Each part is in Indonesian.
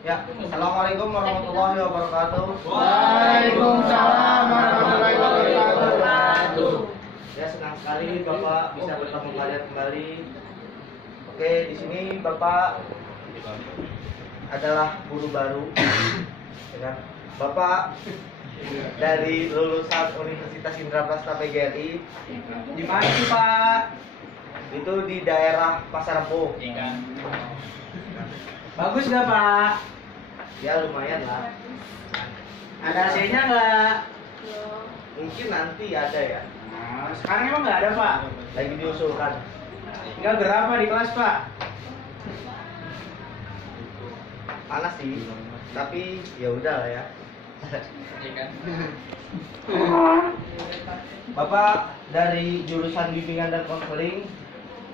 Ya, assalamualaikum warahmatullahi wabarakatuh. Waalaikumsalam warahmatullahi wabarakatuh. Ya, senang sekali Bapak bisa bertemu kalian kembali. Oke, di sini Bapak adalah guru baru. Ya kan? Bapak dari lulusan Universitas Indraprasta PGRI. Di mana sih, Pak? Itu di daerah Pasar Rebo. Bagus nggak, Pak? Ya, lumayan lah. Ada AC-nya nggak? Mungkin nanti ada ya. Nah, sekarang emang nggak ada, Pak? Lagi diusulkan. Tinggal berapa di kelas, Pak? Panas sih, tapi ya udah lah ya. Bapak dari jurusan bimbingan dan konseling,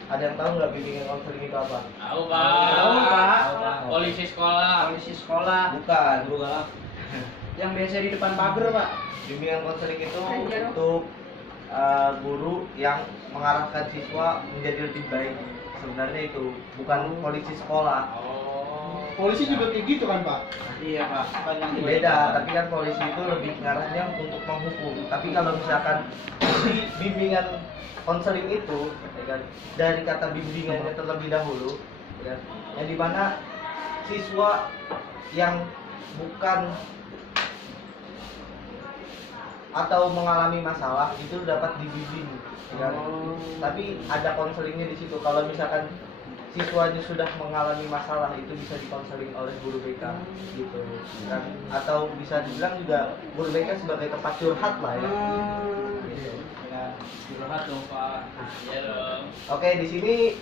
ada yang tahu nggak bimbingan konseling itu apa? Tahu, Pak. Tahu, Pak. Polisi sekolah. Polisi sekolah. Bukan. Yang biasa di depan pagar, Pak. Bimbingan konseling itu untuk guru yang mengarahkan siswa menjadi lebih baik. Sebenarnya itu bukan polisi sekolah. Polisi juga kayak gitu kan, Pak? Iya, Pak. Beda, tapi kan polisi itu lebih ngarahnya untuk menghukum. Tapi kalau misalkan di bimbingan konseling itu, ya kan, dari kata bimbingannya terlebih dahulu, ya, yang dimana siswa yang bukan atau mengalami masalah itu dapat dibimbing, ya kan? Tapi ada konselingnya di situ. Kalau misalkan siswanya sudah mengalami masalah itu bisa dikonseling oleh guru BK gitu kan, atau bisa dibilang juga guru BK sebagai tempat curhat lah ya. Gitu. Ya, curhat dong, Pak. Iya dong. Oke, di sini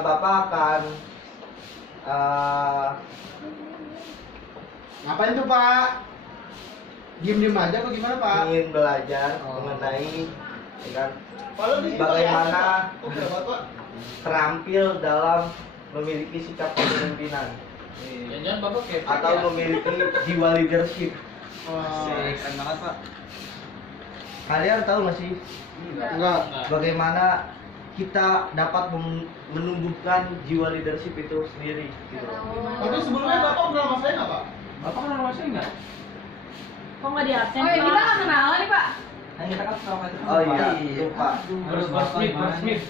Bapak akan Ngapain tuh, Pak? Diem-diem aja apa gimana, Pak? ingin belajar mengenai, ya kan, Kalau di situ bagaimana Pak. Berapa, Pak? terampil dalam memiliki sikap kepemimpinan Jangan Bapak kepo. atau memiliki jiwa leadership. Wah. Keren banget, Pak. Kalian tahu nggak sih Enggak. bagaimana kita dapat menumbuhkan jiwa leadership itu sendiri gitu. Tapi sebelumnya Bapak udah sama saya nggak, Pak? Bapak kenal sama saya nggak? Kok nggak di absen? Oh ya, kita kan kenalan nih, Pak. Nah, kita kan sama itu. Oh iya, lupa. Harus Smith.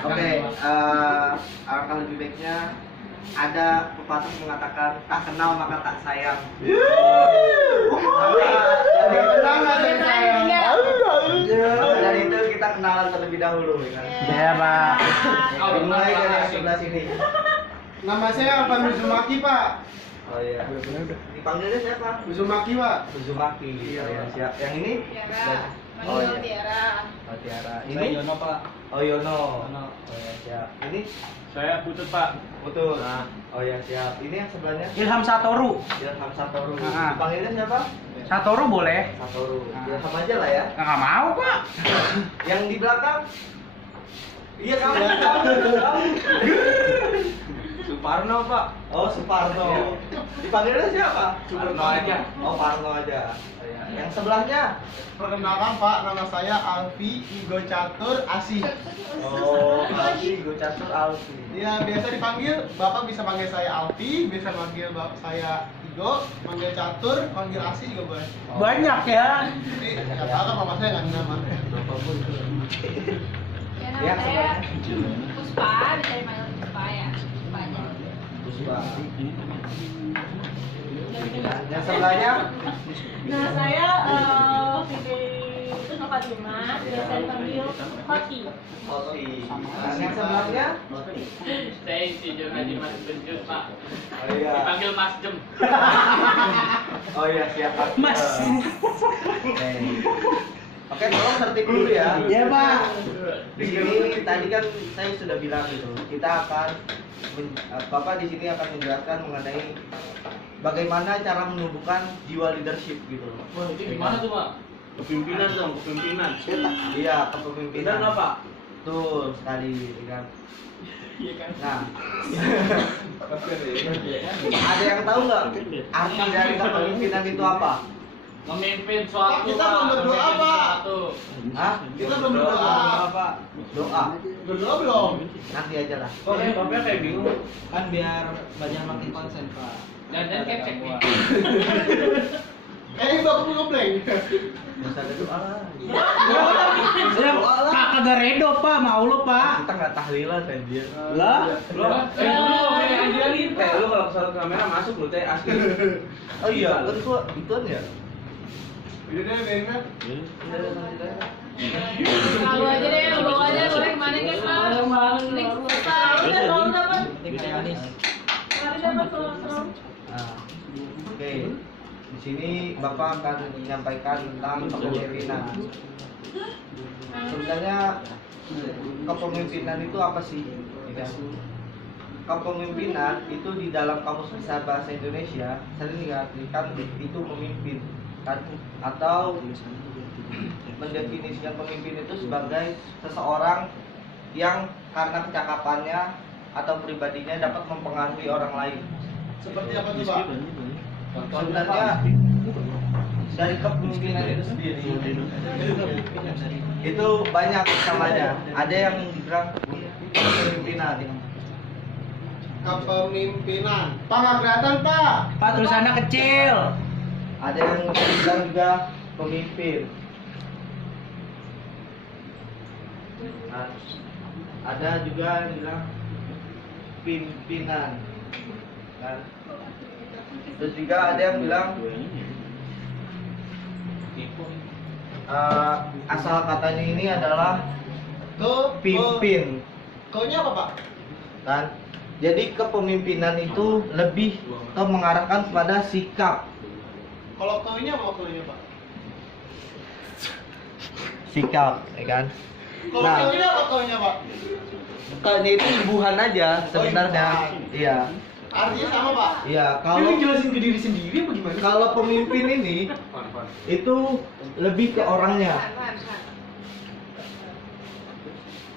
Oke, alangkah lebih baiknya ada pepatah mengatakan tak kenal maka tak sayang. Dari itu kita kenalan terlebih dahulu, ya kan? Iya, Pak. Dimulai dari yang sebelah sini. Nama saya Alvan Uzumaki, Pak. Oh iya. Dipanggilnya siapa? Uzumaki, Pak. Uzumaki. Iya. Oh, iya, siap. Yang ini? Tiara. Oh Manggil iya. Tiara. Oh, Tiara. Saya Ini? Yono, Pak. Oh Yono. Yono. Oh iya, siap. Ini? Saya Putut, Pak. Betul. Oh iya, siap. Ini yang sebelahnya? Ilham Satoru. Ilham Satoru. Ah. Dipanggilnya siapa? Satoru boleh? Satoru. Ah. Ilham aja lah ya. Nggak mau, Pak. Yang di belakang? Iya kamu. Suparno, Pak. Oh Suparno. Dipanggilnya siapa? Suparno aja. Oh Parno aja. Oh, iya. Yang sebelahnya? Perkenalkan, Pak, nama saya Alfi Igo Catur Asih. Oh Alfi, Go Catur Alfi. Ya, biasa dipanggil, Bapak bisa panggil saya Alfi, bisa panggil Bapak saya Igo, panggil Catur, panggil Asih juga boleh. Banyak ya. Jadi, nggak tahu kan mama saya nggak ada nama. Ya, Yang nama saya sebelahnya? Puspa, bisa dipanggil Puspa ya. Puspa aja. Puspa. Yang sebelahnya? Nah, saya Vivi itu Fatima, biasa dipanggil Koti. Oti. Yang sebelahnya? Saya si juga di Mas Benjut, Pak. Oh iya. Dipanggil Mas Jem. Oh iya siap Pak. Mas. Oke, tolong tertib dulu ya. Iya, Pak. Di sini tadi kan saya sudah bilang gitu. Kita akan Bapak di sini akan menjelaskan mengenai bagaimana cara menumbuhkan jiwa leadership gitu. Wah, itu gimana tuh, Pak? Kepemimpinan dong, kepemimpinan. Iya, kepemimpinan. Benar nggak, Pak? Betul sekali, ya kan. Iya kan? Nah, ada yang tahu nggak arti dari kepemimpinan itu apa? Memimpin suatu. Kita belum berdoa, Pak. Suatu. Hah? Kita belum berdoa. Apa? Doa. Belum. Nanti aja lah. Kok bapaknya kayak bingung? Kan biar banyak makin konsen pak. Dan kepek nih. Bapak ngeblank. Bisa ada doa. Kagak redo pak, mau lo pak. Kita nggak tahlilan kan dia. Lah, Lu kayak anjir. Lu kalau kesalahan kamera masuk lu teh asli. Oh iya, kan ituan ya. Udah deh, benar. Lalu aja deh, lu bawa aja boleh kemana guys? Udah kalau dapat, manis. harus dapat kalau Nah, oke. Di sini Bapak akan menyampaikan tentang kepemimpinan. Sebenarnya kepemimpinan itu apa sih? Ya kan? Kepemimpinan itu di dalam Kamus Besar Bahasa Indonesia sering diartikan itu memimpin kan? Atau mendefinisikan pemimpin itu sebagai seseorang yang karena kecakapannya atau pribadinya dapat mempengaruhi orang lain. Seperti apa tuh, Pak? Sebenarnya dari kepemimpinan itu sendiri itu banyak samanya. Ada yang bilang kepemimpinan, Kepemimpinan. Pak nggak kelihatan, Pak. Pak tulisannya kecil. ada yang bilang juga pemimpin. Nah, ada juga yang bilang pimpinan, kan? Terus juga ada yang bilang asal katanya ini adalah pimpin, Ko-nya apa, Pak? kan? Jadi kepemimpinan itu lebih ke mengarahkan kepada sikap, Kalau ko-nya apa ko-nya, Pak? sikap, ya kan? Kalau Nah. ko-nya apa ko-nya, Pak? Kayaknya itu imbuhan aja sebenarnya, iya, Artinya sama, Pak. iya. Kalau jelasin ke diri sendiri apa gimana? kalau pemimpin ini itu lebih ke orangnya,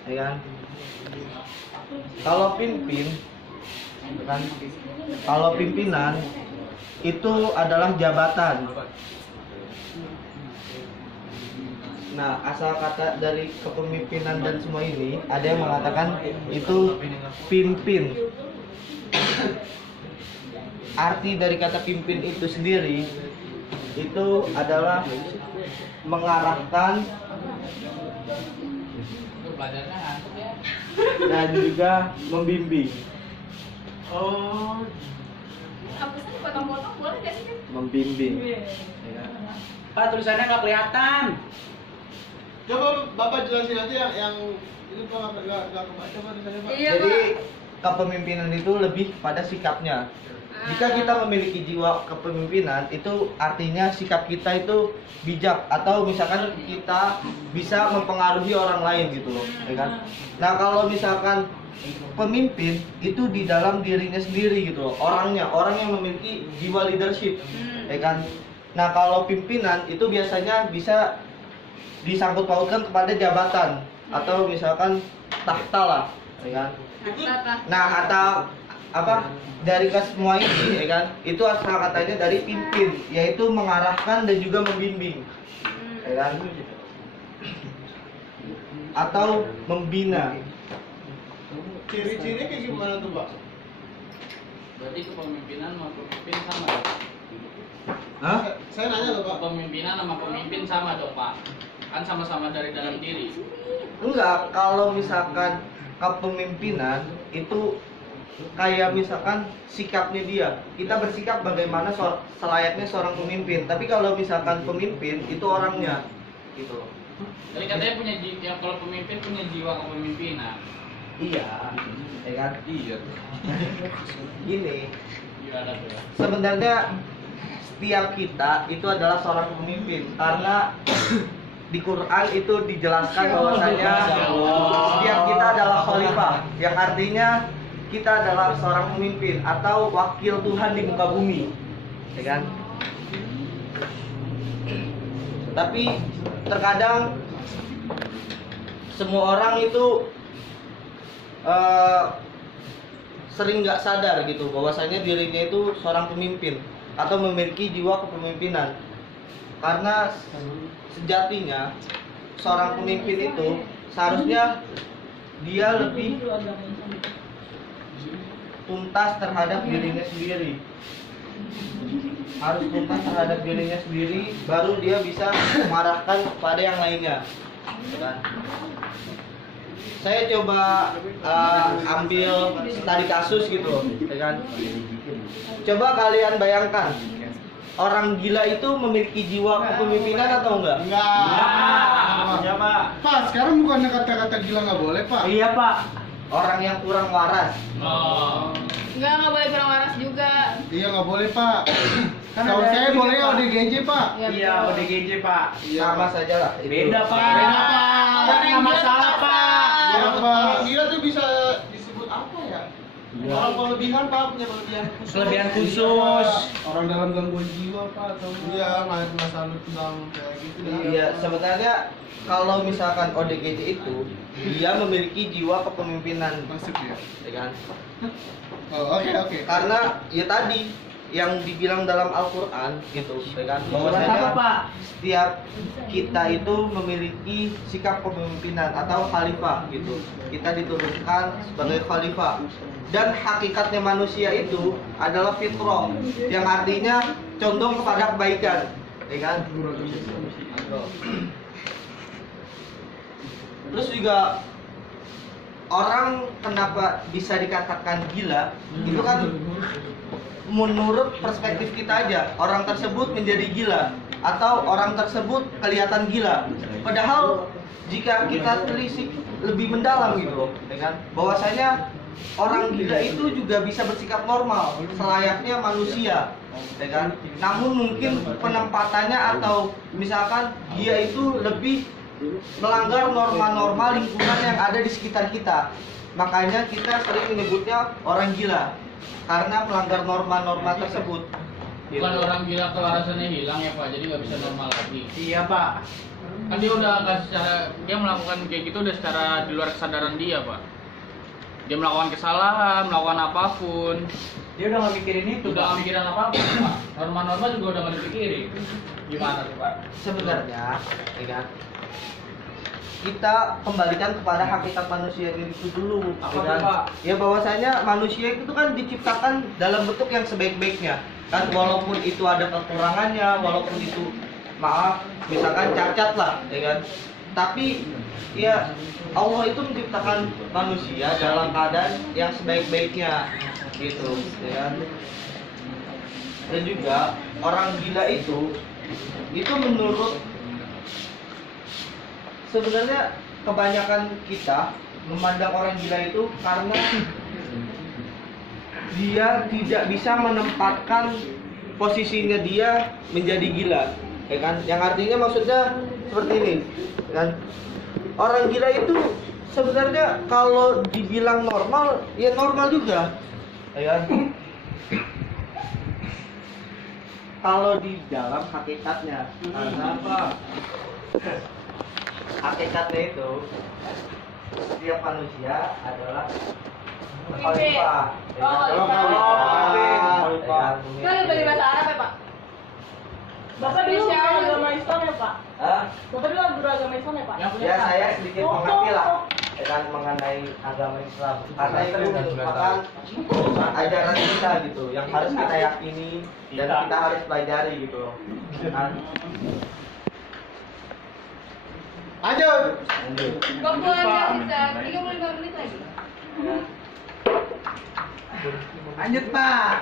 ya kan? Kalau pimpin, kan? Kalau pimpinan itu adalah jabatan. Nah, asal kata dari kepemimpinan dan semua ini, ada yang mengatakan itu pimpin. Arti dari kata pimpin itu sendiri itu adalah mengarahkan dan juga membimbing. Oh. Apa sih potong-potong boleh gak sih? Membimbing. Ya kan? Pak tulisannya nggak kelihatan. Coba Bapak jelasin aja yang itu Pak nggak kebaca, Pak, di sana, Pak. Iya, Jadi Pak. kepemimpinan itu lebih pada sikapnya. Jika kita memiliki jiwa kepemimpinan, itu artinya sikap kita itu bijak atau misalkan kita bisa mempengaruhi orang lain gitu loh, ya kan? Nah, kalau misalkan pemimpin itu di dalam dirinya sendiri gitu loh, orangnya, orang yang memiliki jiwa leadership, ya kan? Nah, kalau pimpinan itu biasanya bisa disangkut pautkan kepada jabatan atau misalkan tahta lah, ya kan? Nah, atau apa dari semua ini, ya kan? Itu asal katanya dari pimpin, yaitu mengarahkan dan juga membimbing, ya kan? Atau membina. Ciri-cirinya kayak gimana tuh, Pak? Berarti kepemimpinan sama pemimpin sama dong? Hah? Saya nanya loh, Pak. Kepemimpinan sama pemimpin sama dong, Pak? Kan sama-sama dari dalam diri. Enggak, kalau misalkan kepemimpinan itu kayak misalkan sikapnya dia. Kita bersikap bagaimana selayaknya seorang pemimpin. Tapi kalau misalkan pemimpin itu orangnya, gitu. Jadi katanya punya yang kalau pemimpin punya jiwa kepemimpinan. Iya, ya kan? Iya. Gini, Gimana tuh ya? sebenarnya setiap kita itu adalah seorang pemimpin karena di Quran itu dijelaskan bahwasanya setiap kita adalah khalifah, yang artinya kita adalah seorang pemimpin atau wakil Tuhan di muka bumi, ya kan? Tapi terkadang semua orang itu sering nggak sadar gitu bahwasanya dirinya itu seorang pemimpin atau memiliki jiwa kepemimpinan, karena sejatinya seorang pemimpin itu seharusnya dia lebih tuntas terhadap dirinya sendiri. Harus tuntas terhadap dirinya sendiri, baru dia bisa marahkan kepada yang lainnya. Kan? Saya coba ambil studi kasus gitu, kan? Coba kalian bayangkan, orang gila itu memiliki jiwa kepemimpinan atau enggak? Enggak. Pak, sekarang bukannya kata-kata gila nggak boleh, Pak? Iya, Pak. Orang yang kurang waras. Nggak boleh kurang waras juga. Iya nggak boleh, Pak. Kan Kalau ada saya ini, boleh Pak. ODGJ, Pak. Iya, ODGJ, Pak. Sama saja lah. itu. Beda, Pak. Beda, Pak. Nggak masalah, Pak. Iya, Pak. Gila tuh bisa disebut apa ya? Orang kelebihan, Pak, punya kelebihan khusus. Kelebihan khusus. Orang dalam gangguan jiwa, Pak, atau iya, nggak selalu tentang kayak gitu. Iya, sebenarnya kalau misalkan ODGJ itu dia memiliki jiwa kepemimpinan, Masuk ya. ya kan? Oh, oke. Karena ya tadi yang dibilang dalam Al-Qur'an gitu, ya kan? Surat apa, Bahwasanya Pak? setiap kita itu memiliki sikap kepemimpinan atau khalifah gitu. Kita diturunkan sebagai khalifah. Dan hakikatnya manusia itu adalah fitrah, yang artinya condong kepada kebaikan, ya kan? Terus juga orang kenapa bisa dikatakan gila, itu kan menurut perspektif kita aja, orang tersebut menjadi gila atau orang tersebut kelihatan gila. Padahal jika kita telisik lebih mendalam gitu loh, ya kan? Bahwasanya orang gila itu juga bisa bersikap normal selayaknya manusia, ya kan? Namun mungkin penempatannya atau misalkan dia itu lebih melanggar norma-norma lingkungan yang ada di sekitar kita. Makanya kita sering menyebutnya orang gila karena melanggar norma-norma tersebut. Bukan orang gila kewarasannya hilang ya Pak, jadi nggak bisa normal lagi. Iya, Pak. Kan dia udah nggak secara, dia melakukan kayak gitu udah secara di luar kesadaran dia Pak. Dia melakukan kesalahan, melakukan apapun, Dia udah nggak mikirin itu, udah nggak Pak. mikirin apa-apa Pak. Norma-norma juga udah nggak dipikirin. Gimana tuh Pak? Sebenarnya, ya kan? Kita kembalikan kepada hakikat manusia itu dulu, Apa ya kan? tuh, Pak? Ya bahwasanya manusia itu kan diciptakan dalam bentuk yang sebaik-baiknya. Kan walaupun itu ada kekurangannya, walaupun itu maaf, misalkan cacat lah, ya kan? Tapi ya Allah itu menciptakan manusia dalam keadaan yang sebaik-baiknya, gitu, ya kan? Dan juga orang gila itu menurut sebenarnya kebanyakan kita memandang orang gila itu karena dia tidak bisa menempatkan posisinya dia menjadi gila, ya kan? Yang artinya maksudnya seperti ini, kan? Orang gila itu sebenarnya kalau dibilang normal, ya normal juga, ya kan? Kalau di dalam hakikatnya, karena apa? Hakikatnya itu setiap manusia adalah khalifah. Oh, Khalifah. Kan dari bahasa Arab ya Pak? Bapak dulu Siapa? beragama Islam ya Pak? Hah? Bapak dulu beragama Islam ya Pak? Yang punya Ya saya sedikit mengerti lah Oh. kan mengenai agama Islam. Karena itu merupakan ajaran kita gitu, yang harus kita yakini dan kita harus pelajari gitu loh. Kan? Lanjut. Waktu Anda bisa 35 menit lagi. Lanjut, Pak.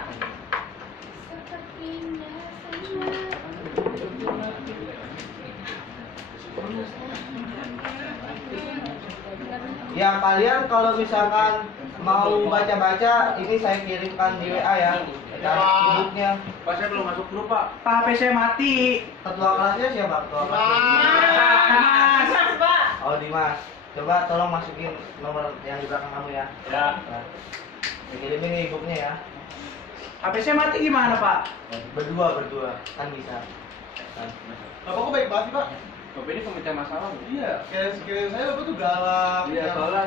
Sepertinya sama. Ya kalian kalau misalkan mau baca-baca, ini saya kirimkan di WA ya. E-booknya. Pak saya belum masuk grup Pak. Pak, HP saya mati. Ketua kelasnya siapa? Ketua kelasnya? Mas. Pak. Oh Dimas. Coba tolong masukin nomor yang di belakang kamu ya. Ya. Nah, dikirimin nih e-booknya ya. HP saya mati gimana, Pak? Berdua kan bisa. Kan. Bapak kok baik banget sih, Pak? Bapak ini pemecah masalah. Bu. Iya, kayak sekiranya saya Bapak tuh galak. Iya yang- soalnya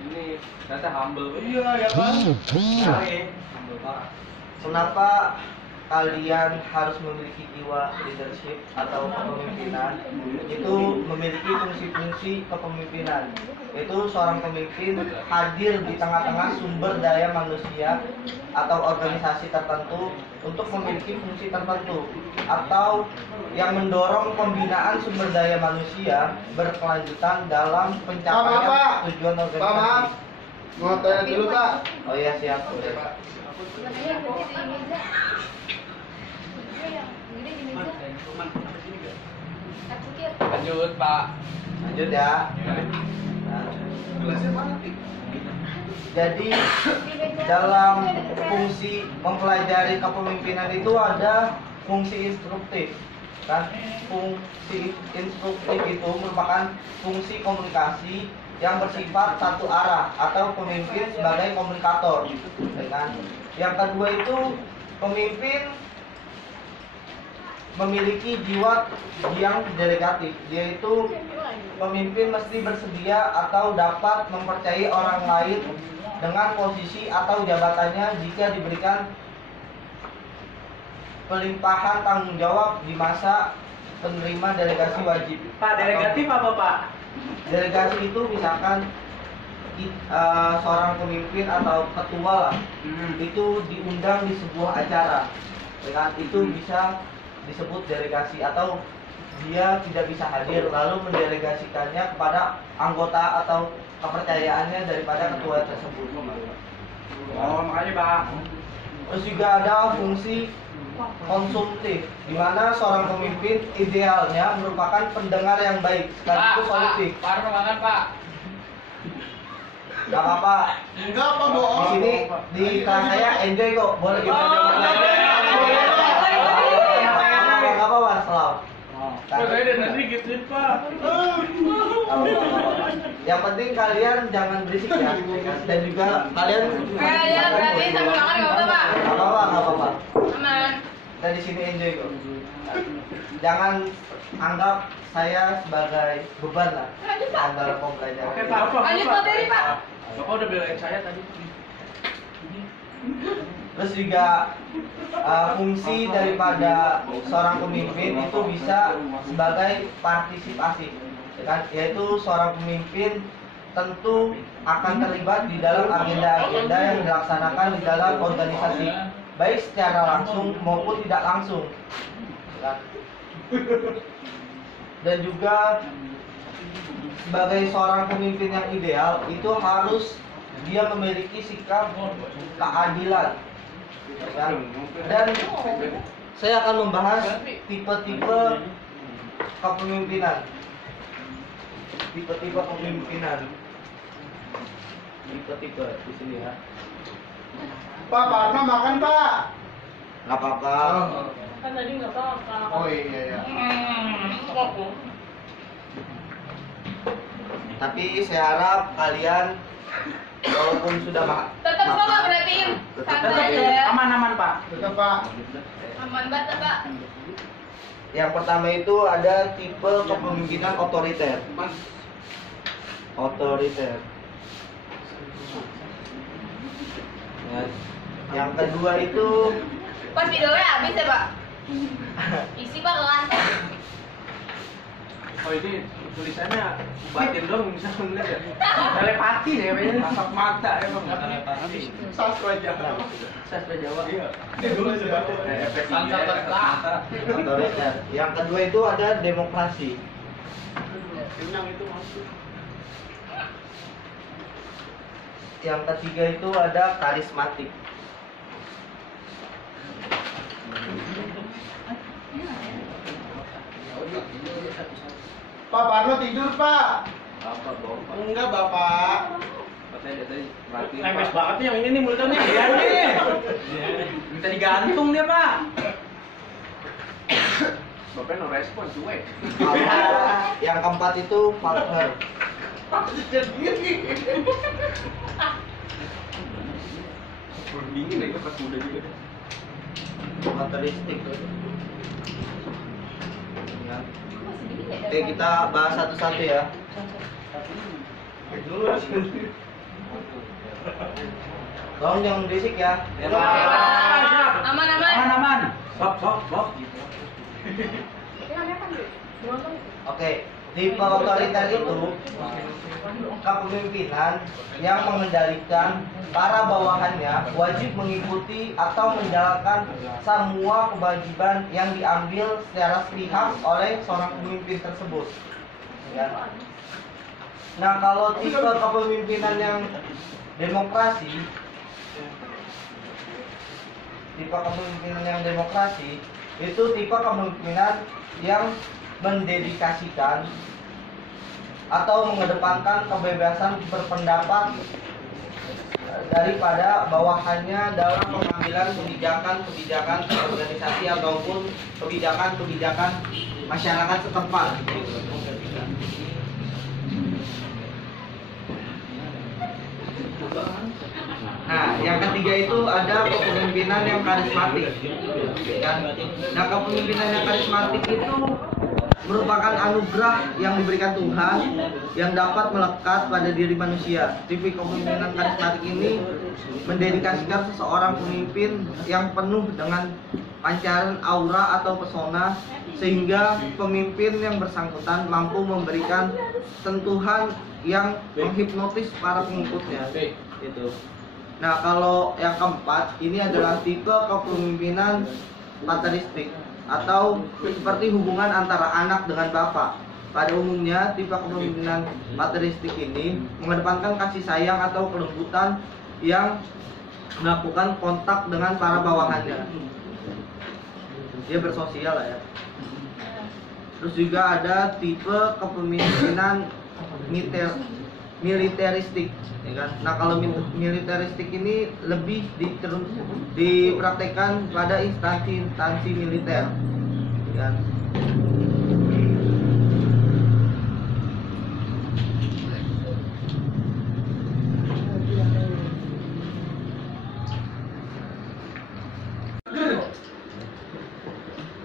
ini ternyata humble. Bu. Iya, ya kan? Humble Pak. Kenapa kalian harus memiliki jiwa leadership atau kepemimpinan, itu memiliki fungsi-fungsi kepemimpinan. Itu seorang pemimpin hadir di tengah-tengah sumber daya manusia atau organisasi tertentu untuk memiliki fungsi tertentu, atau yang mendorong pembinaan sumber daya manusia berkelanjutan dalam pencapaian tujuan Pak, maaf. organisasi. Mau tanya dulu, Pak. Oh iya, siap, boleh Pak. Yang gede di meja. Yang gede di meja. Aku kira. Lanjut Pak. Lanjut ya. Nah, Gelasnya mana, Pi? jadi dalam fungsi mempelajari kepemimpinan itu ada fungsi instruktif, kan? Fungsi instruktif itu merupakan fungsi komunikasi yang bersifat satu arah atau pemimpin sebagai komunikator, ya kan? Yang kedua itu pemimpin memiliki jiwa yang delegatif, yaitu pemimpin mesti bersedia atau dapat mempercayai orang lain dengan posisi atau jabatannya jika diberikan pelimpahan tanggung jawab di masa penerima delegasi wajib. Pak, delegatif apa Pak? Delegasi itu misalkan seorang pemimpin atau ketua lah, itu diundang di sebuah acara, dengan itu bisa disebut delegasi, atau dia tidak bisa hadir lalu mendelegasikannya kepada anggota atau kepercayaannya daripada ketua tersebut. Oh, makanya Pak. Terus juga ada fungsi konsumtif, di mana seorang pemimpin idealnya merupakan pendengar yang baik sekaligus solutif. Pak, makan Pak. Gak apa-apa. Enggak, Pak, Di bohong. sini di kelas saya enjoy kok, boleh kita Gak apa-apa, selalu. Saya dari tadi gituin Pak. Yang penting kalian jangan berisik ya, dan juga kalian. Ya, berarti sambil makan nggak apa-apa, Pak. Gak apa-apa. Aman. Kita di sini enjoy kok. Jangan anggap saya sebagai beban lah dalam pembelajaran. Oke Pak, apa? Lanjut materi, Pak. Bapak udah belain saya tadi. Terus juga fungsi daripada seorang pemimpin itu bisa sebagai partisipasi, ya kan? Yaitu seorang pemimpin tentu akan terlibat di dalam agenda-agenda yang dilaksanakan di dalam organisasi, baik secara langsung maupun tidak langsung, ya kan? Dan juga sebagai seorang pemimpin yang ideal itu harus dia memiliki sikap keadilan, ya kan? Dan saya akan membahas tipe-tipe kepemimpinan. Tipe-tipe kepemimpinan. Tipe-tipe di sini ya. Pak, Pak Arno makan, Pak. Nggak apa-apa. Kan tadi nggak apa-apa. Oh iya. Tapi saya harap kalian walaupun sudah Tetap kok Pak, berarti santai ya. Aman Pak. Tetap, Pak. Aman banget, Pak. Yang pertama itu ada tipe kepemimpinan otoriter. Otoriter. Ya. Yang kedua itu Pas videonya habis ya, Pak? Isi Pak ke lantai. Oh ini tulisannya batin dong bisa ngeliat ya. Telepati deh, kayaknya. Kasat mata emang. Sastra Jawa. Sastra Jawa. Iya. Ini dulu aja. Efek otoriter. Yang kedua itu ada demokrasi. Kenyang itu masuk. Yang ketiga itu ada karismatik. Pak Arno tidur, Pak. Apa dong? Enggak, Bapak. Katanya dia tadi perhatiin. Lemes banget nih yang ini nih mulutnya nih. Iya nih. Minta digantung dia, Pak. Bapaknya no respon cuek. Yang keempat itu partner. Dingin ya pas muda juga. Karakteristik. Ya. Masih dingin ya? Oke, kita bahas satu-satu ya. Tolong jangan berisik ya. Ya, Oke, Pak. Aman. Aman. Bob. Oke, tipe otoriter itu kepemimpinan yang mengendalikan para bawahannya wajib mengikuti atau menjalankan semua kewajiban yang diambil secara sepihak oleh seorang pemimpin tersebut. Ya. Nah, kalau tipe kepemimpinan yang demokrasi, itu tipe kepemimpinan yang mendedikasikan atau mengedepankan kebebasan berpendapat daripada bawahannya dalam pengambilan kebijakan organisasi ataupun kebijakan masyarakat setempat. Nah, yang ketiga itu ada kepemimpinan yang karismatik. Kan? Nah, kepemimpinan yang karismatik itu merupakan anugerah yang diberikan Tuhan yang dapat melekat pada diri manusia. Tipe kepemimpinan karismatik ini mendedikasikan seseorang pemimpin yang penuh dengan pancaran aura atau pesona sehingga pemimpin yang bersangkutan mampu memberikan sentuhan yang menghipnotis para pengikutnya. Itu. Nah, kalau yang keempat ini adalah tipe kepemimpinan pateristik atau seperti hubungan antara anak dengan bapak. Pada umumnya, tipe kepemimpinan pateristik ini mengedepankan kasih sayang atau kelembutan yang melakukan kontak dengan para bawahannya. Dia bersosial lah ya. Terus juga ada tipe kepemimpinan militeristik, ya kan? Nah, kalau militeristik ini lebih dipraktekkan pada instansi militer, ya kan?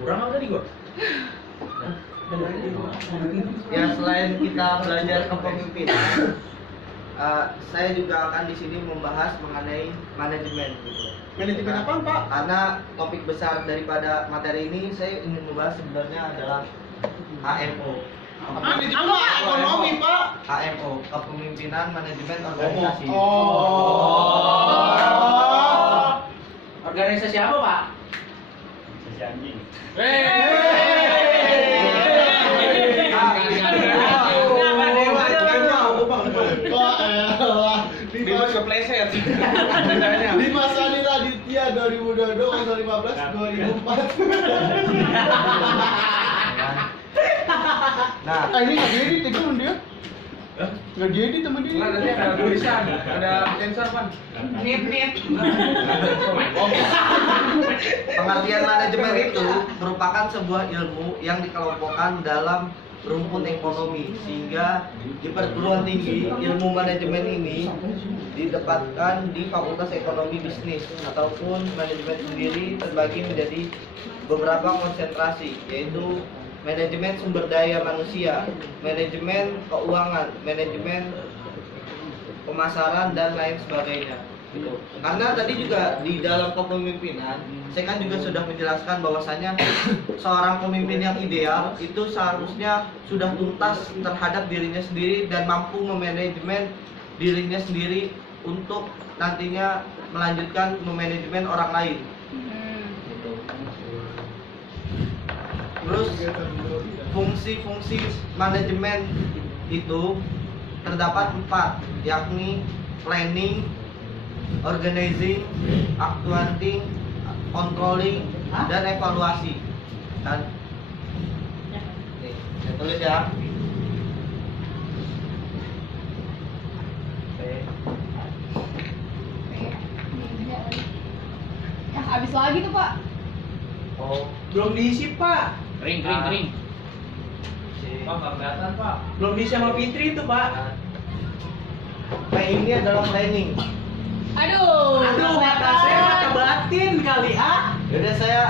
Kurang apa tadi gua? Ya, selain kita belajar kepemimpinan, saya juga akan di sini membahas mengenai manajemen gitu. Manajemen apa, Pak? Karena topik besar daripada materi ini saya ingin membahas sebenarnya adalah HMO. Manajemen ekonomi, Pak. HMO, kepemimpinan manajemen organisasi. Organisasi apa, Pak? Bebas kepleset. Dimas Adi Raditya 2022 015 2004. Nah, Ini nggak jadi temen dia. Nggak jadi temen dia. Nah, nanti ada tulisan, ada sensor, Pan. Nip. pengertian manajemen itu merupakan sebuah ilmu yang dikelompokkan dalam rumpun ekonomi, sehingga di perguruan tinggi ilmu manajemen ini didapatkan di Fakultas Ekonomi Bisnis ataupun manajemen sendiri terbagi menjadi beberapa konsentrasi, yaitu manajemen sumber daya manusia, manajemen keuangan, manajemen pemasaran, dan lain sebagainya. Gitu. Karena tadi juga di dalam kepemimpinan, saya kan juga sudah menjelaskan bahwasanya seorang pemimpin yang ideal itu seharusnya sudah tuntas terhadap dirinya sendiri dan mampu memanajemen dirinya sendiri untuk nantinya melanjutkan memanajemen orang lain. Gitu. Terus fungsi-fungsi manajemen itu terdapat 4, yakni planning, organizing, actuating, controlling, dan evaluasi. Dan nih, saya tulis ya. Habis lagi tuh, Pak. Oh, Belum diisi, Pak. Kering. Pak, nggak kelihatan, Pak. Belum diisi sama Fitri itu, Pak. nah ini adalah planning. Aduh, Mata saya mata batin kali, ah. Yaudah saya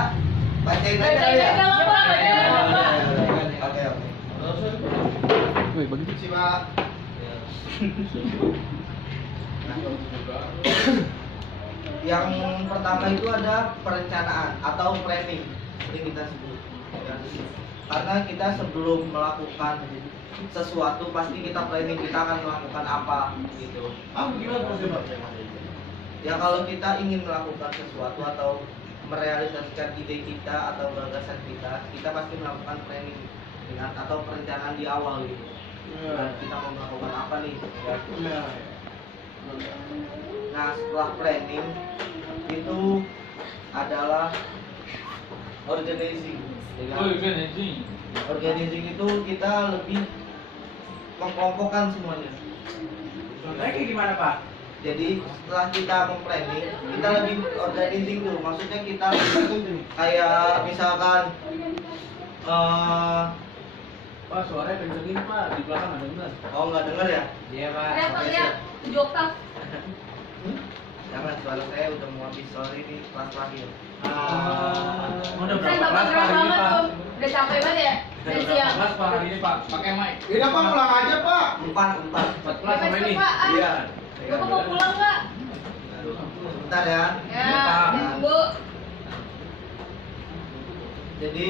bacain aja Bacain ya. aja lah, Pak. Bacain aja, Pak. Oke. Si Pak. Yang pertama itu ada perencanaan atau planning, seperti kita sebut. Ya. Karena kita sebelum melakukan sesuatu pasti kita planning kita akan melakukan apa gitu. Gimana Pak? Ya kalau kita ingin melakukan sesuatu atau merealisasikan ide kita atau gagasan kita pasti melakukan planning dengan atau perencanaan di awal gitu. Dan kita mau melakukan apa nih? Ya. Nah setelah planning itu adalah organizing. Ya kan? Organizing itu kita lebih mengkelompokkan semuanya. Contohnya kayak gimana Pak? Jadi setelah kita memplanning, kita lebih organizing tuh. Maksudnya kita kayak misalkan Pak suaranya kencengin Pak, di belakang ada benar. oh nggak denger ya? Iya Pak. Teriak 7 oktav. Jangan, suara saya udah mau habis soal ini kelas terakhir. Udah Saya berapa bapak kelas keras Pak hari ini banget Pak? tuh. Udah capek banget ya. Udah Dari berapa siang. kelas Pak hari ini Pak? Pakai mic. Udah Pak, pulang aja Pak. Empat. 4 kelas sama ini? Pak, ah. Iya. Bapak mau pulang nggak? Bentar ya. Ya, Pak. Bu. Jadi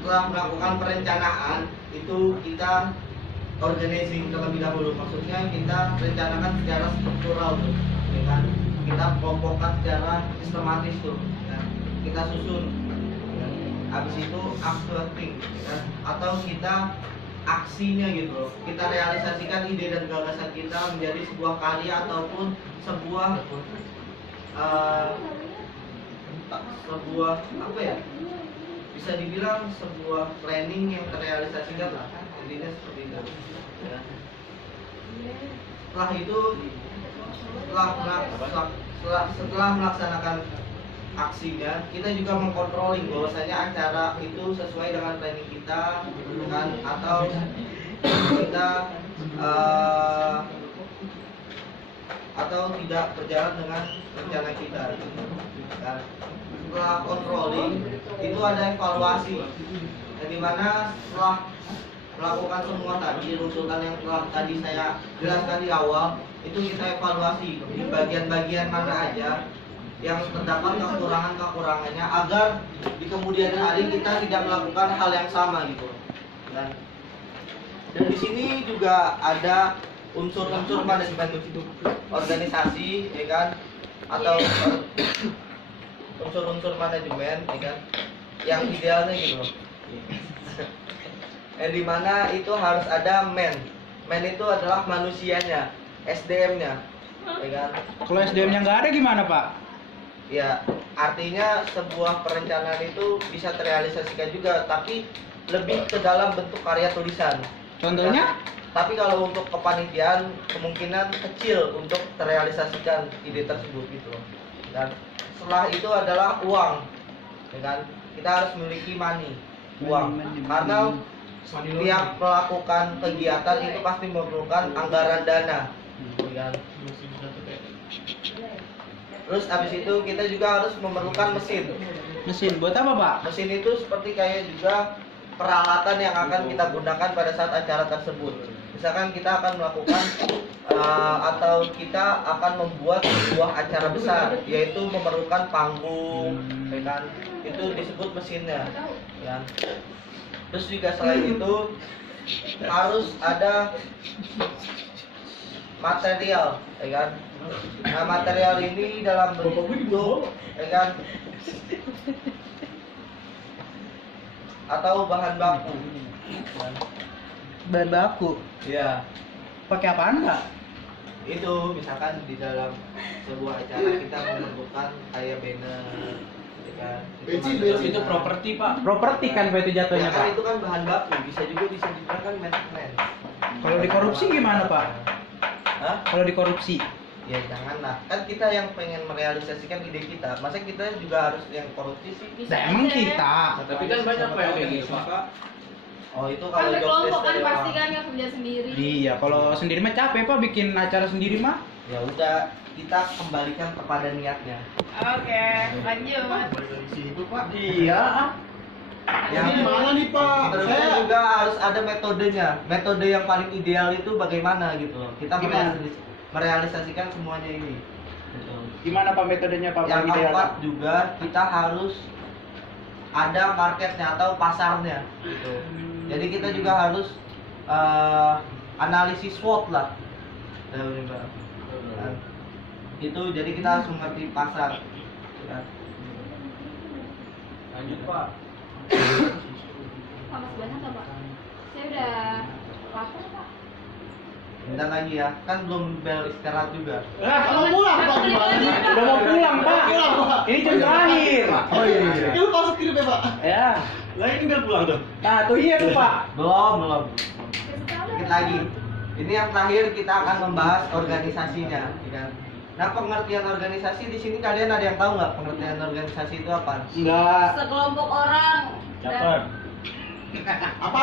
setelah melakukan perencanaan itu kita organizing terlebih dahulu. Maksudnya kita rencanakan secara struktural tuh, ya kan? Kita kelompokkan secara sistematis tuh, ya. Kita susun. Ya. Habis itu acting, ya kan? Atau kita aksinya gitu loh. Kita realisasikan ide dan gagasan kita menjadi sebuah karya ataupun sebuah sebuah apa ya? Bisa dibilang sebuah planning yang terrealisasikan lah, intinya seperti itu. Ya. Setelah itu, setelah melaksanakan aksinya, kita juga mengkontrolling bahwasanya acara itu sesuai dengan planning kita, kan? Atau kita atau tidak berjalan dengan rencana kita. Kan? Setelah controlling itu ada evaluasi, yang dimana setelah melakukan semua tadi runtutan yang telah tadi saya jelaskan di awal, itu kita evaluasi di bagian-bagian mana aja yang terdapat kekurangannya agar di kemudian hari kita tidak melakukan hal yang sama gitu. Dan di sini juga ada unsur-unsur manajemen organisasi, ya kan? Atau unsur-unsur manajemen, ya kan? Yang idealnya gitu. Dimana itu harus ada men itu adalah manusianya, SDM-nya, ya kan? Kalau SDM-nya nggak ada gimana Pak? Ya, artinya sebuah perencanaan itu bisa terrealisasikan juga, tapi lebih ke dalam bentuk karya tulisan. Contohnya? Tapi kalau untuk kepanitiaan kemungkinan kecil untuk terrealisasikan ide tersebut gitu loh. Dan setelah itu adalah uang, ya kan? Kita harus memiliki uang, karena setiap melakukan kegiatan itu pasti memerlukan anggaran dana, ya kan? Terus habis itu kita juga harus memerlukan mesin. Mesin buat apa Pak? Mesin itu seperti kayak juga peralatan yang akan kita gunakan pada saat acara tersebut. Misalkan kita akan melakukan atau kita akan membuat sebuah acara besar, yaitu memerlukan panggung, ya kan? Itu disebut mesinnya, ya. Terus juga selain itu harus ada material, ya kan? Nah, material ini dalam bentuk, ya kan? Atau bahan baku. Bahan baku. Ya, Pakai apaan Pak? itu misalkan di dalam sebuah acara kita memerlukan kayak banner, ya kan? Itu properti Pak. Properti kan Pak itu Ya jatuhnya kan Pak? itu kan bahan baku, bisa dibilang kan maintenance. Kalau dikorupsi gimana Pak? Hah? Kalau dikorupsi? Ya janganlah, kan kita yang pengen merealisasikan ide kita, masa kita juga harus yang korupsi sih? Nah, emang kita. Tapi kan banyak Pak yang kayak gitu Pak. Oh itu Kan kalau job berkelompok desk kan dari pasti orang. kan nggak kerja sendiri. Iya, kalau sendiri mah capek Pak bikin acara sendiri mah. Ya udah, kita kembalikan kepada niatnya. Oke, lanjut. Iya. Yang Ini gimana nih Pak? Terusnya Saya juga harus ada metodenya. Metode yang paling ideal itu bagaimana gitu loh. Kita Gimana? merealisasikan semuanya ini. Gimana Pak metodenya Pak? Yang Bagi dia, keempat Pak? juga kita harus ada marketnya atau pasarnya gitu. Jadi kita juga harus analisis SWOT lah. Kan? Itu jadi kita harus mengerti pasar. Kan? Lanjut Pak. Sama sebanyak nggak, Pak? Saya udah lapar, Pak. Bentar lagi ya, kan belum bel istirahat juga. Kalau pulang Pak gimana? Udah mau pulang Pak. Pulang, Pak. Ini jam terakhir. Oh iya. Itu masuk kirim ya Pak. Ya. Lah ini nggak pulang tuh. Nah tuh iya tuh Pak. Belum. Sedikit lagi. Ini yang terakhir kita akan membahas organisasinya, ya kan? Nah, pengertian organisasi di sini kalian ada yang tahu nggak pengertian organisasi itu apa? Enggak. Sekelompok orang. Caper. Apa?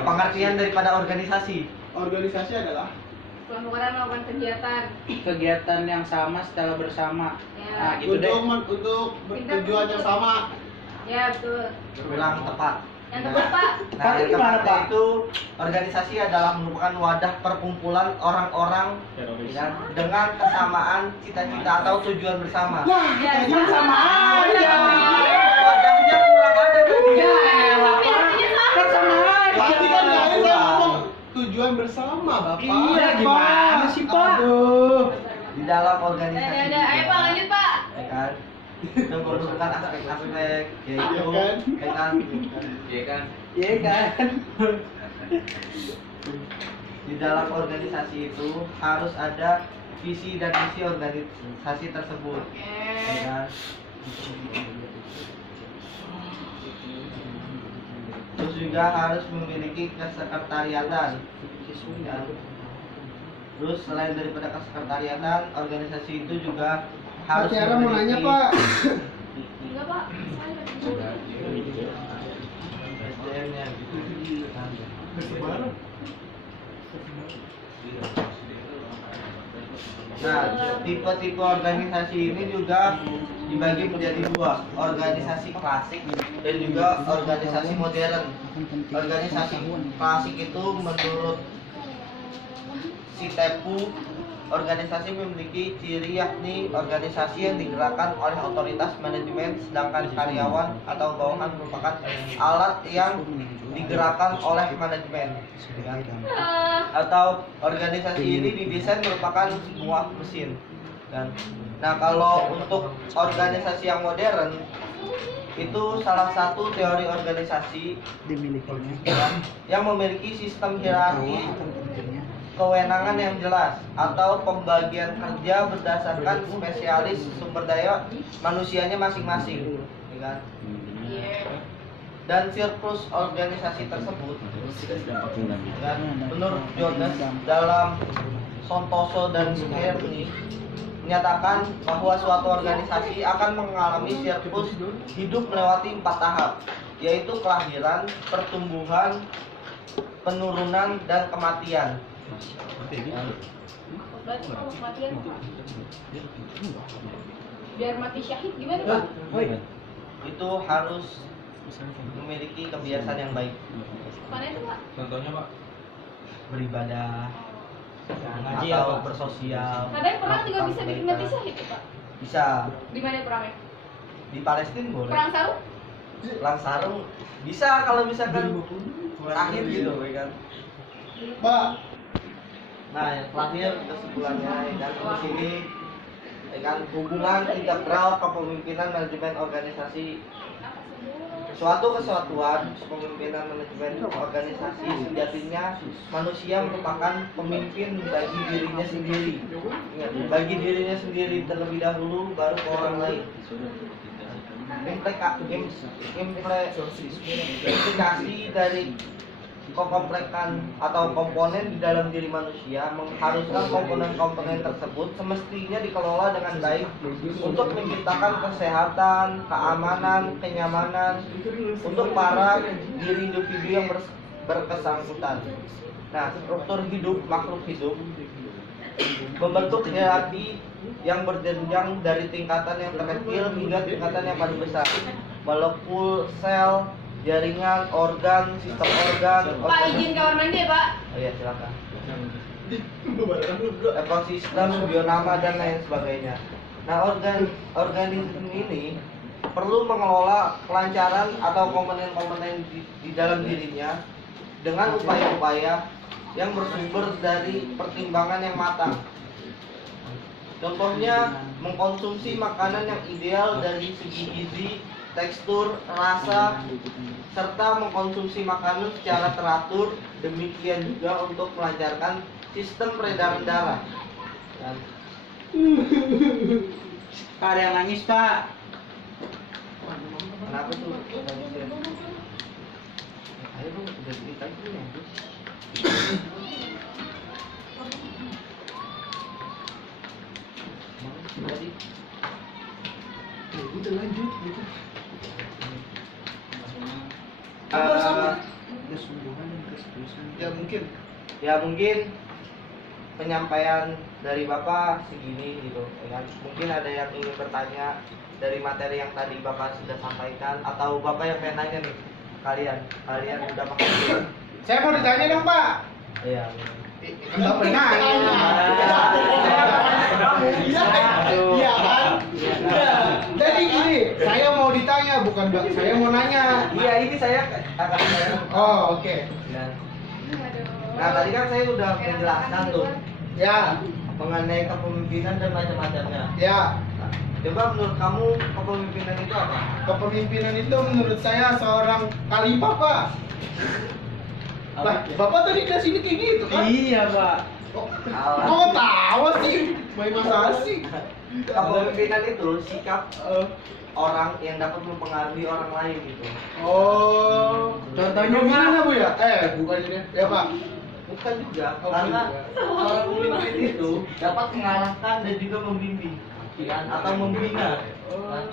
Pengertian daripada organisasi. Organisasi adalah Sekelompok orang melakukan kegiatan. Kegiatan yang sama setelah bersama. Ya. Nah gitu deh. untuk tujuan yang sama. Ya, betul. Kurang tepat. Yang tepat, Pak. Nah, Tapi yang gimana, tepatnya Pak? itu organisasi adalah merupakan wadah perkumpulan orang-orang Teroris. ya, dengan kesamaan cita-cita atau tujuan bersama. Ya, Kan sama aja. Wadahnya kurang ada tadi. Ya elah Tapi Pak. artinya sama. Kan sama aja. Tadi kan saya ngomong tujuan bersama Bapak. Iya gimana sih Pak? Aduh. Di dalam Udah, organisasi. ayo Pak, lanjut Pak. Ya kan? Mengumpulkan aspek-aspek yaitu Iya kan? ya kan? Iya kan? Iya kan? Di dalam organisasi itu harus ada visi dan misi organisasi tersebut. Ya kan? Terus juga harus memiliki kesekretariatan. Ya. Terus selain daripada kesekretariatan, organisasi itu juga harus Tiara mau nanya Pak. Enggak, Pak. Saya SDM-nya gitu. Nah, tipe-tipe organisasi ini juga dibagi menjadi dua, organisasi klasik dan juga organisasi modern. Organisasi klasik itu menurut si Tepu, organisasi memiliki ciri yakni organisasi yang digerakkan oleh otoritas manajemen, sedangkan karyawan atau bawahan merupakan alat yang digerakkan oleh manajemen. Atau organisasi ini didesain merupakan sebuah mesin. Dan nah, kalau untuk organisasi yang modern itu salah satu teori organisasi yang memiliki sistem hierarki kewenangan yang jelas atau pembagian kerja berdasarkan spesialis sumber daya manusianya masing-masing, ya kan? Dan siklus organisasi tersebut, ya, menurut Jones dalam Santoso dan Scherny menyatakan bahwa suatu organisasi akan mengalami siklus hidup melewati 4 tahap, yaitu kelahiran, pertumbuhan, penurunan, dan kematian. berarti kalau kematian biar mati syahid gimana, Pak? Itu harus memiliki kebiasaan yang baik, Mana itu, Pak? Contohnya Pak. beribadah Ngaji atau apa? bersosial. Kadang perang juga bisa melakukan bikin mati kebaikan. syahid, Pak. Bisa. Di mana perangnya? Di Palestina boleh. Perang sarung? Perang sarung bisa kalau misalkan akhir gitu, ya kan? Pak, Nah, yang terakhir kesimpulannya, ya kan, di sini, ya kan, hubungan integral kepemimpinan manajemen organisasi. Suatu kesatuan kepemimpinan manajemen organisasi sejatinya manusia merupakan pemimpin bagi dirinya sendiri. Ingat, bagi dirinya sendiri terlebih dahulu, baru ke orang lain. Implikasi dari kekomplekan atau komponen di dalam diri manusia mengharuskan komponen-komponen tersebut semestinya dikelola dengan baik untuk menciptakan kesehatan, keamanan, kenyamanan untuk para diri individu yang berkesangkutan. Nah, struktur hidup makhluk hidup membentuk hierarki yang berjenjang dari tingkatan yang terkecil hingga tingkatan yang paling besar. Molekul, sel, jaringan, organ, sistem organ. Pak, izin kamar mandi ya, Pak? Oh iya, silakan. ekosistem, bionama dan lain sebagainya. Nah, organisme ini perlu mengelola kelancaran atau komponen-komponen di dalam dirinya dengan upaya-upaya yang bersumber dari pertimbangan yang matang. Contohnya, mengkonsumsi makanan yang ideal dari segi gizi, tekstur, rasa, serta mengkonsumsi makanan secara teratur. Demikian juga untuk melancarkan sistem peredaran darah. Dan Ada yang nangis, Pak. kenapa tuh? Ayo dong, udah ceritain dulu ya. Tadi. Udah lanjut gitu. Ya mungkin penyampaian dari Bapak segini gitu ya kan. Mungkin ada yang ingin bertanya dari materi yang tadi Bapak sudah sampaikan, atau Bapak yang pengen nanya nih, kalian udah makan belum? Saya mau ditanya dong, Pak. Iya. Enggak pernah. Iya kan? Jadi gini, saya mau ditanya, bukan saya mau nanya. Iya, ini saya akan Oh, oke. Nah, tadi kan saya udah menjelaskan tuh Ya, mengenai kepemimpinan dan macam-macamnya. ya. Nah, coba menurut kamu kepemimpinan itu apa? Kepemimpinan itu menurut saya seorang khalifah, Pak. Lah, Bapak tadi ke sini kayak gitu kan? Iya, Pak. Kok tahu sih? Main masa sih? Kepemimpinan itu sikap orang yang dapat mempengaruhi orang lain gitu. Oh, Contohnya gimana Bu ya? Bukan ini. Ya, Pak. Bukan juga, Oh, karena bukan seorang pemimpin itu dapat mengarahkan dan juga membimbing, ya kan? Atau membina. Nah,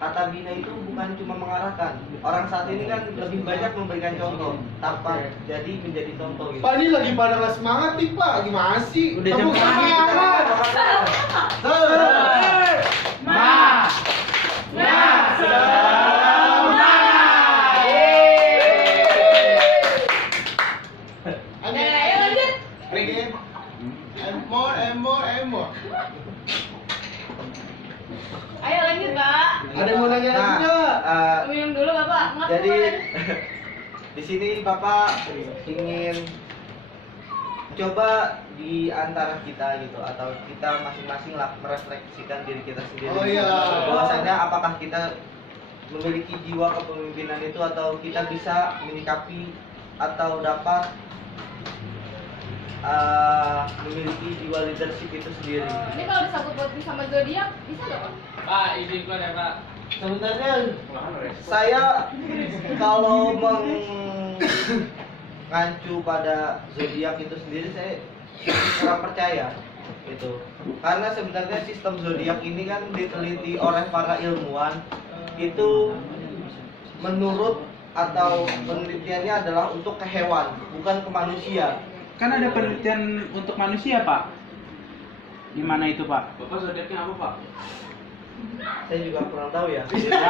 kata bina itu bukan cuma mengarahkan. Orang saat ini kan lebih banyak memberikan contoh tanpa jadi menjadi contoh gitu. Pak ini lagi pada nggak semangat nih Pak, gimana sih? Udah Tepuk jam tangan. Ayo lanjut. Emor. Ayo lanjut, Pak. Ada yang mau nanya lagi nggak? Minum dulu, Bapak. Nggak Jadi boleh. di sini Bapak ingin coba di antara kita gitu, atau kita masing-masing lah merefleksikan diri kita sendiri. Oh, iya. Bahwasanya apakah kita memiliki jiwa kepemimpinan itu, atau kita bisa menyikapi atau dapat memiliki jiwa leadership itu sendiri. Ini kalau disangkut pautin sama zodiak bisa nggak, Pak? Pak, izin keluar ya, Pak. Sebenarnya saya kalau mengacu pada zodiak itu sendiri, saya kurang percaya gitu. Karena sebenarnya sistem zodiak ini kan diteliti oleh para ilmuwan, itu menurut atau penelitiannya adalah untuk ke hewan, bukan ke manusia. Kan ada penelitian untuk manusia, Pak. Gimana itu, Pak? Bapak zodiaknya apa, Pak? Saya juga kurang tahu ya. Gimana?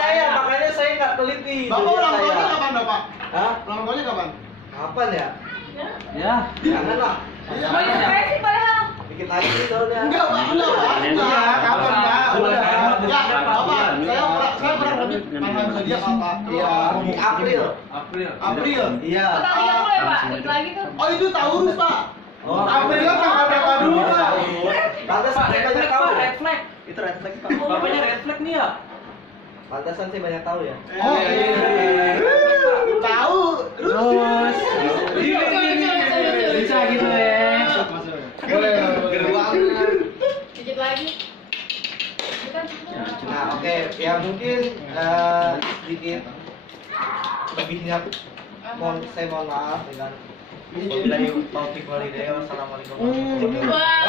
Saya makanya saya nggak teliti. Bapak zodiak ulang tahunnya saya. kapan dong Pak? Hah? Ulang tahunnya kapan? Kapan ya? Ya. Jangan lah. Mau depresi padahal. Dikit lagi nih soalnya. Enggak Pak. Iya, kapan Pak? Udah. Ya, Bapak, saya pernah lebih paham zodiak apa? Iya, di April. April. Iya. Oh, tanggal 30 ya, Pak? Dikit lagi tuh. Oh, itu Taurus, Pak. Oh, April kan tanggal berapa dulu, Pak? Pantesan saya banyak tahu. red flag. Itu red flag, Pak. Bapaknya red flag nih ya? Pantesan saya banyak tahu ya. Oh, tahu. Terus. Bisa gitu ya. Boleh. Dikit lagi. Bukan, Nah, oke, ya mungkin sedikit lebihnya saya mohon maaf dengan wabillahi taufiq wal hidayah. Wassalamualaikum warahmatullahi wabarakatuh. Wah.